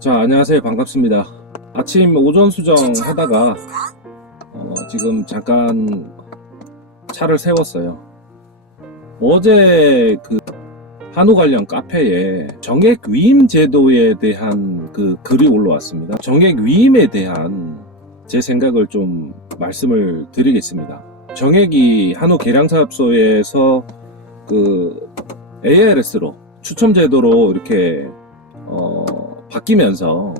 자, 안녕하세요. 반갑습니다. 아침 오전 수정 하다가 지금 잠깐 차를 세웠어요. 어제 그 한우 관련 카페에 정액 위임 제도에 대한 그 글이 올라왔습니다. 정액 위임에 대한 제 생각을 좀 말씀을 드리겠습니다. 정액이 한우 계량사업소에서 그 ARS로 추첨 제도로 이렇게 바뀌면서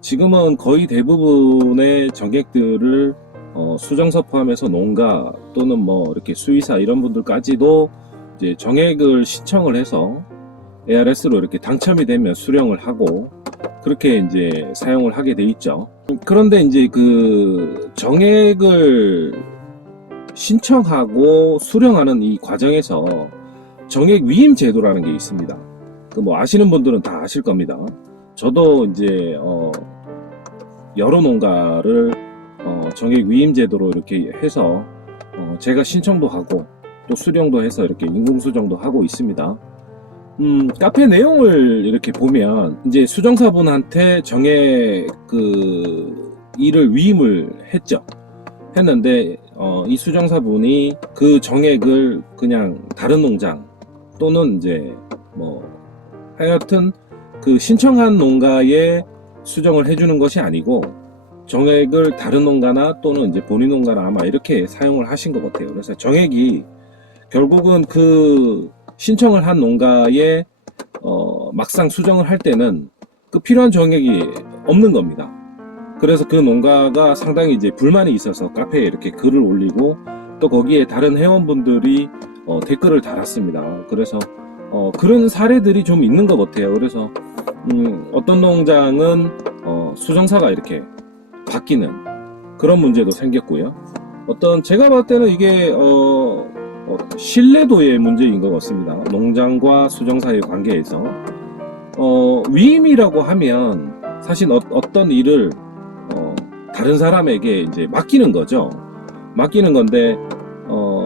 지금은 거의 대부분의 정액들을 수정사 포함해서 농가 또는 뭐 이렇게 수의사 이런 분들까지도 이제 정액을 신청을 해서 ARS로 이렇게 당첨이 되면 수령을 하고 그렇게 이제 사용을 하게 돼 있죠. 그런데 이제 그 정액을 신청하고 수령하는 이 과정에서 정액 위임 제도라는 게 있습니다. 그 뭐 아시는 분들은 다 아실 겁니다. 저도 이제 여러 농가를 정액 위임 제도로 이렇게 해서 제가 신청도 하고 또 수령도 해서 이렇게 인공 수정도 하고 있습니다. 카페 내용을 이렇게 보면 이제 수정사분한테 정액 그 일을 위임을 했는데 이 수정사분이 그 정액을 그냥 다른 농장 또는 이제 뭐 하여튼 그 신청한 농가에 수정을 해주는 것이 아니고 정액을 다른 농가나 또는 이제 본인 농가나 아마 이렇게 사용을 하신 것 같아요. 그래서 정액이 결국은 그 신청을 한 농가에 막상 수정을 할 때는 그 필요한 정액이 없는 겁니다. 그래서 그 농가가 상당히 이제 불만이 있어서 카페에 이렇게 글을 올리고 또 거기에 다른 회원분들이 댓글을 달았습니다. 그래서 그런 사례들이 좀 있는 것 같아요. 그래서 어떤 농장은 수정사가 이렇게 바뀌는 그런 문제도 생겼고요. 제가 봤을 때는 이게 신뢰도의 문제인 것 같습니다. 농장과 수정사의 관계에서 위임이라고 하면 사실 어떤 일을 다른 사람에게 이제 맡기는 거죠. 맡기는 건데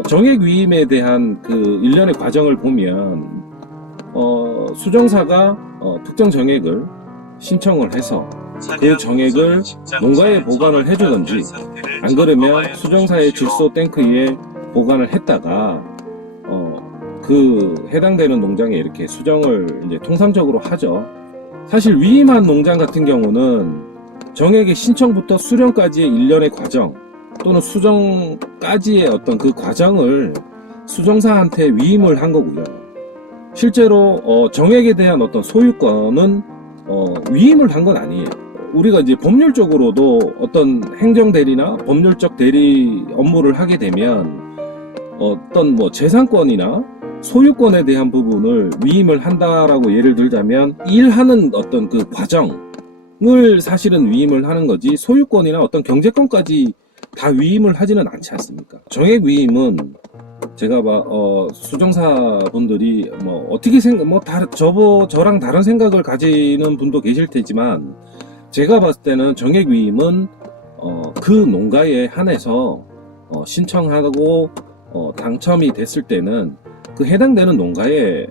정액 위임에 대한 그 일련의 과정을 보면 수정사가 특정 정액을 신청을 해서 그 정액을 농가에 보관을 해주든지 안 그러면 수정사의 질소 탱크에 보관을 했다가 그 해당되는 농장에 이렇게 수정을 이제 통상적으로 하죠. 사실 위임한 농장 같은 경우는 정액의 신청부터 수령까지의 일련의 과정 또는 수정까지의 어떤 그 과정을 수정사한테 위임을 한 거고요. 실제로 정액에 대한 어떤 소유권은 위임을 한 건 아니에요. 우리가 이제 법률적으로도 어떤 행정대리나 법률적 대리 업무를 하게 되면 어떤 뭐 재산권이나 소유권에 대한 부분을 위임을 한다라고 예를 들자면 일하는 어떤 그 과정을 사실은 위임을 하는 거지 소유권이나 어떤 경제권까지 다 위임을 하지는 않지 않습니까? 정액 위임은 제가 수정사 분들이 뭐 어떻게 저랑 다른 생각을 가지는 분도 계실 테지만 제가 봤을 때는 정액 위임은 그 농가에 한해서 신청하고 당첨이 됐을 때는 그 해당되는 농가에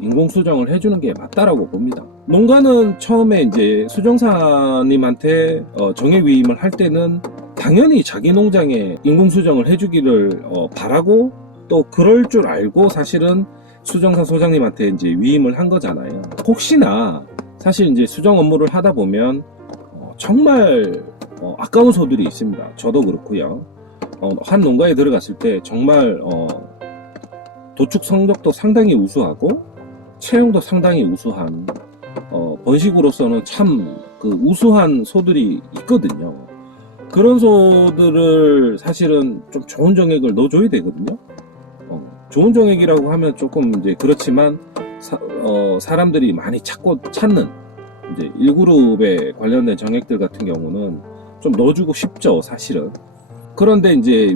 인공 수정을 해주는 게 맞다라고 봅니다. 농가는 처음에 이제 수정사님한테 정액 위임을 할 때는 당연히 자기 농장에 인공 수정을 해주기를 바라고 또 그럴 줄 알고 사실은 수정사 소장님한테 이제 위임을 한 거잖아요. 혹시나 사실 이제 수정 업무를 하다 보면 정말 아까운 소들이 있습니다. 저도 그렇고요. 한 농가에 들어갔을 때 정말 도축 성적도 상당히 우수하고 채용도 상당히 우수한 번식으로서는 참 그 우수한 소들이 있거든요. 그런 소들을 사실은 좀 좋은 정액을 넣어줘야 되거든요. 좋은 정액이라고 하면 조금 이제 그렇지만 사람들이 많이 찾는 이제 1그룹에 관련된 정액들 같은 경우는 좀 넣어주고 싶죠, 사실은. 그런데 이제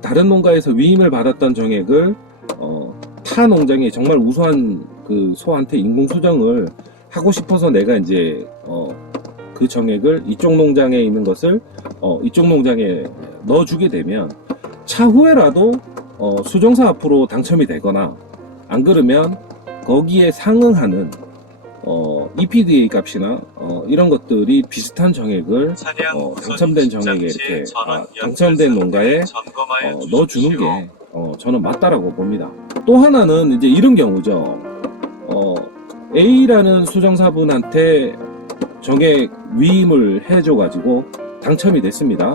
다른 농가에서 위임을 받았던 정액을 타 농장이 정말 우수한 그 소한테 인공 수정을 하고 싶어서 내가 이제 그 정액을 이쪽 농장에 있는 것을 이쪽 농장에 넣어주게 되면 차후에라도 수정사 앞으로 당첨이 되거나 안 그러면 거기에 상응하는 EPDA 값이나 이런 것들이 비슷한 정액을 당첨된 정액에 이렇게 당첨된 농가에 넣어주는 게 저는 맞다라고 봅니다. 또 하나는 이제 이런 경우죠. A라는 수정사분한테 정액 위임을 해줘가지고 당첨이 됐습니다.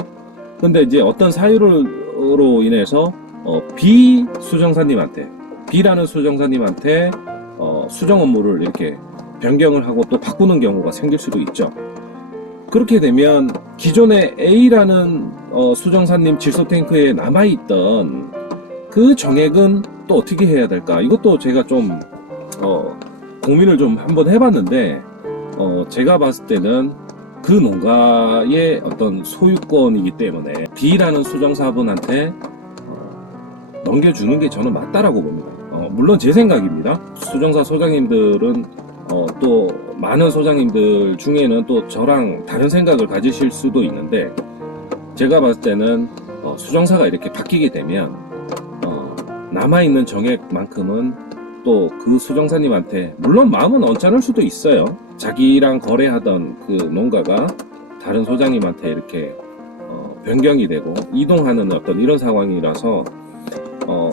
근데 이제 어떤 사유로 인해서 B 수정사님한테, B라는 수정사님한테 수정 업무를 이렇게 변경을 하고 또 바꾸는 경우가 생길 수도 있죠. 그렇게 되면 기존에 A라는 수정사님 질소탱크에 남아있던 그 정액은 또 어떻게 해야 될까? 이것도 제가 좀 고민을 좀 한번 해봤는데 제가 봤을 때는 그 농가의 어떤 소유권이기 때문에 B라는 수정사분한테 넘겨주는 게 저는 맞다라고 봅니다. 물론 제 생각입니다. 수정사 소장님들은 또 많은 소장님들 중에는 또 저랑 다른 생각을 가지실 수도 있는데, 제가 봤을 때는 수정사가 이렇게 바뀌게 되면 남아있는 정액만큼은 또 그 수정사님한테, 물론 마음은 언짢을 수도 있어요. 자기랑 거래하던 그 농가가 다른 소장님한테 이렇게 변경이 되고 이동하는 어떤 이런 상황이라서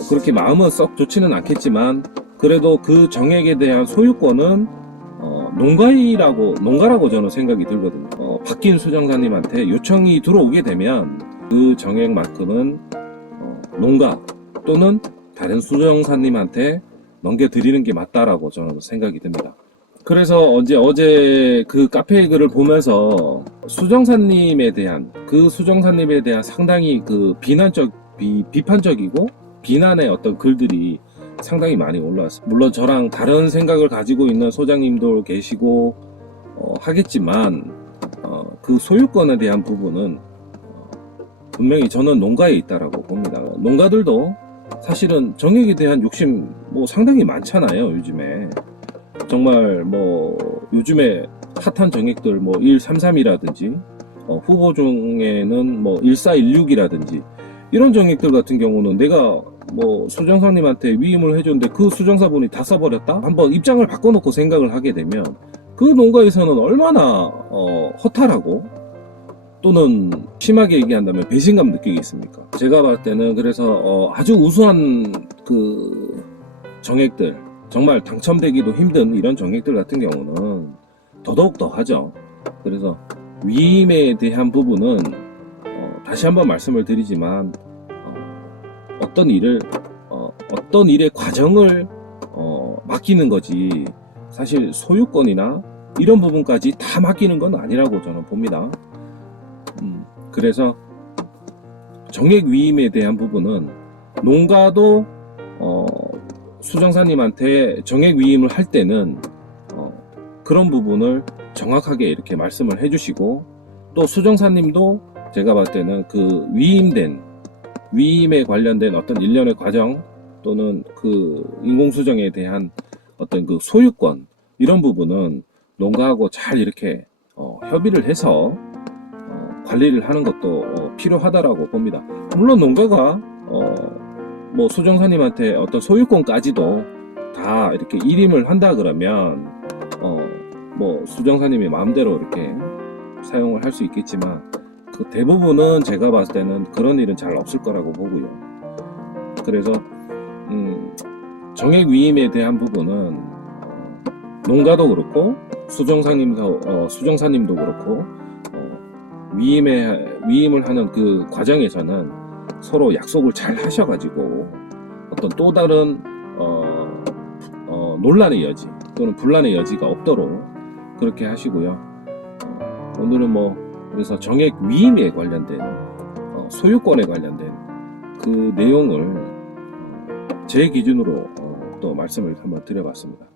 그렇게 마음은 썩 좋지는 않겠지만, 그래도 그 정액에 대한 소유권은 농가라고 저는 생각이 들거든요. 바뀐 수정사님한테 요청이 들어오게 되면 그 정액만큼은 농가 또는 다른 수정사님한테 넘겨드리는 게 맞다라고 저는 생각이 듭니다. 그래서 어제 그 카페 글을 보면서 수정사님에 대한 상당히 그 비판적이고 비난의 어떤 글들이 상당히 많이 올라왔어요. 물론 저랑 다른 생각을 가지고 있는 소장님도 계시고 하겠지만 그 소유권에 대한 부분은 분명히 저는 농가에 있다라고 봅니다. 농가들도 사실은 정액에 대한 욕심 상당히 많잖아요. 요즘에 정말 요즘에 핫한 정액들 133이라든지 후보 중에는 1416이라든지 이런 정액들 같은 경우는 내가 수정사님한테 위임을 해줬는데 그 수정사분이 다 써버렸다? 한번 입장을 바꿔놓고 생각을 하게 되면 그 농가에서는 얼마나 허탈하고 또는 심하게 얘기한다면 배신감 느끼겠습니까? 제가 봤을 때는 그래서 아주 우수한 그 정액들, 정말 당첨되기도 힘든 이런 정액들 같은 경우는 더더욱 더 하죠. 그래서 위임에 대한 부분은 다시 한번 말씀을 드리지만 어떤 일의 과정을 맡기는 거지 사실 소유권이나 이런 부분까지 다 맡기는 건 아니라고 저는 봅니다. 그래서 정액 위임에 대한 부분은 농가도 수정사님한테 정액 위임을 할 때는 그런 부분을 정확하게 이렇게 말씀을 해주시고, 또 수정사님도 제가 봤을 때는 그 위임에 관련된 어떤 일련의 과정 또는 그 인공수정에 대한 어떤 그 소유권, 이런 부분은 농가하고 잘 이렇게 협의를 해서 관리를 하는 것도 필요하다라고 봅니다. 물론 농가가 수정사님한테 어떤 소유권까지도 다 이렇게 일임을 한다 그러면 수정사님이 마음대로 이렇게 사용을 할 수 있겠지만, 그 대부분은 제가 봤을 때는 그런 일은 잘 없을 거라고 보고요. 그래서 정액 위임에 대한 부분은 농가도 그렇고 수정사님도 그렇고 위임을 하는 그 과정에서는 서로 약속을 잘 하셔가지고 어떤 또 다른 논란의 여지 또는 분란의 여지가 없도록 그렇게 하시고요. 오늘은 그래서 정액 위임에 관련된 소유권에 관련된 그 내용을 제 기준으로 또 말씀을 한번 드려봤습니다.